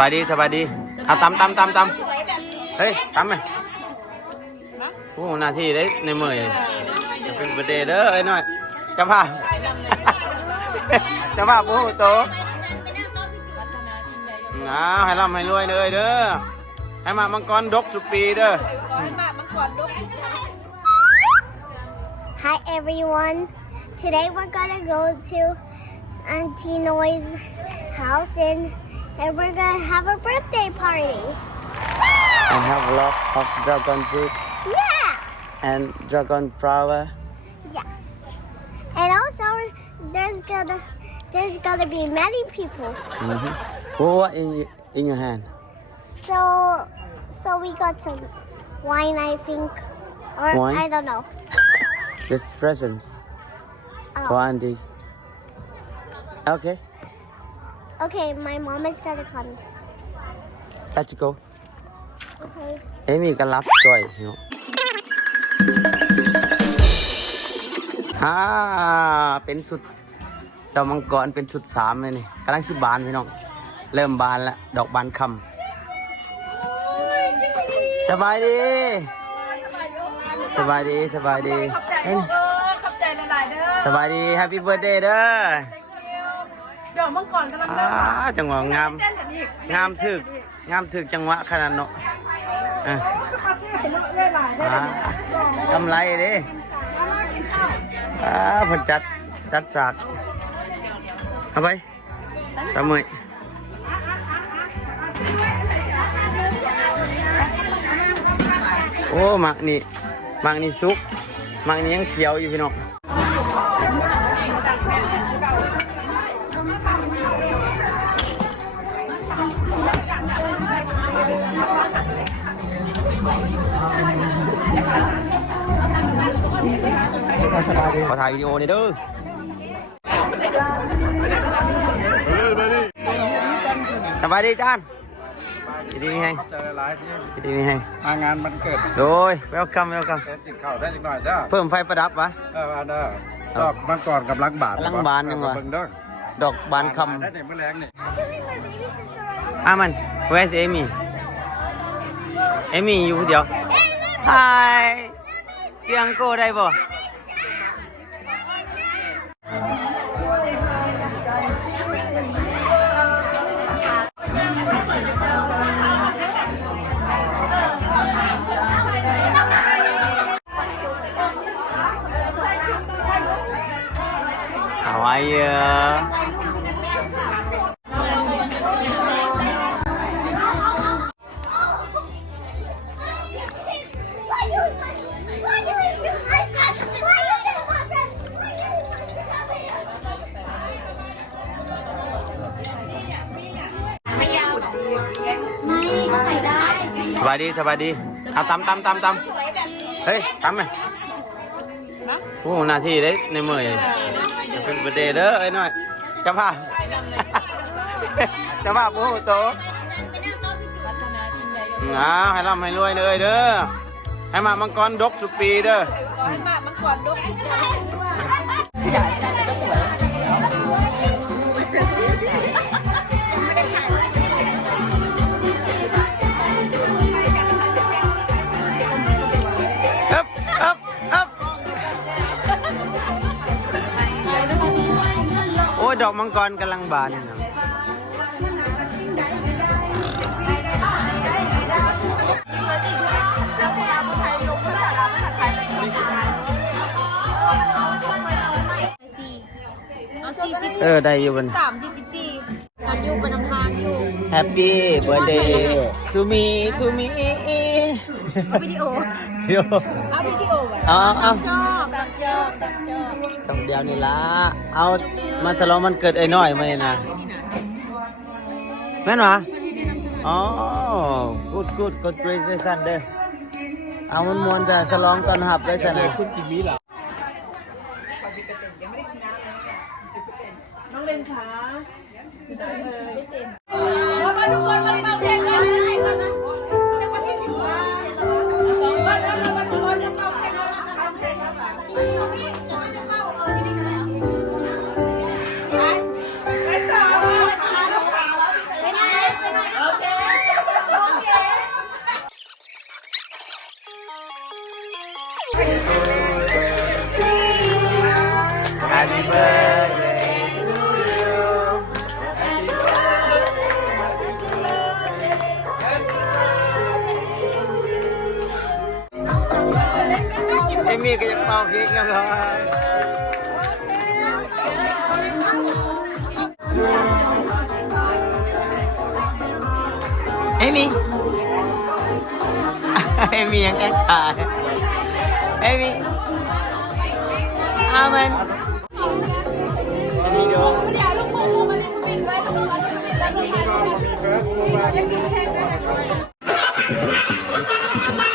บายดีสบายดีเอาตำเฮ้ยตำไหมโอ้หน้าที่ได้ในมือจะเป็นประเดเด้อไอ้น้อยจะพาผู้โตให้ร่ำให้รวยเลยเด้อให้มามังกรดกทุกปีเด้อ Hi everyone. Today we're gonna go to Auntie Noi's house and we're gonna have a birthday party. And have a lot of dragon fruit. Yeah. And dragon flower. Yeah. And also there's gonna be many people. What in your hand? So we got some wine, I think, or wine? I don't know. This presents for Auntie. Okay. Okay, my mom is gonna come. Let's go. Okay. เอ้มีกันรับจ่อยเนาะเป็นสุดดอกมังกรเป็นสุด3เลยนี่กำลังสิบานพี่น้องเริ่มบานแล้วดอกบานคำสบายดีเอ้ย ขอบใจหลายๆเด้อ สบายดี Happy Birthday เด้อ ดอกมังกรกำลังเริ่ม จังหวะงามถึกจังหวะขนาดเนาะกำไรเด้เพิ่นจัดสากเอาไปตามมือโอ้มักนี่สุกมักนี่ยังเขียวอยู่พี่น้องขอถ่ายวิดีโอหน่อยเด้อสบายดีจานดีมีแห้งงานมันเกิดโดย welcome ติดข่าวได้อีกหน่อยจ้าเพิ่มไฟประดับวะดอกมังกรกับลังบานยังวะดอกบานคำได้เด็กเมื่อแรงนี่มัน where's Amy อยู่เดียว Hi เจียงโกได้บ่How are you?สบายดีเอาตำเฮ้ยตำไหมโอ้หน้าที่ได้ในมือจะเป็นประเดเด้อไอ้น้อยจะพาผู้โตให้ร่ำให้รวยเลยเด้อให้มามังกรดกทุกปีเด้อมังกรดกโอ้ดอกมังกรกำลังบานได้อยู่บน3-44กันอยู่บนน้ำทางอยู่ Happy Birthday to me วิดีโอต้องเดียวนี่ละเอามาฉลองมันเกิดไอ้น้อยมาเนี่ยนะแม่นวะอ๋อ good congratulations เด้อเอามันมวนจะฉลองตอนหับได้ซะนะคุณกี่มีล่ะน้องเล่นขาแล้วมาทุกคนมาเป่าเค้กกันเลยก่อนนะเป็นว่า40บาทแล้วมาทุกคนจะเป่าเค้กกันไปสาวไปสาว เค้กเรียบร้อยเอมี่ เอมี่ยังแอบถ่ายเอมี่อามันนี่ดู เดี๋ยวลูกปูมาเล่นบินไว้ลูกปูมาเล่นบินแล้วลูกมาเล่นบิน มีเฟซบุ๊กมา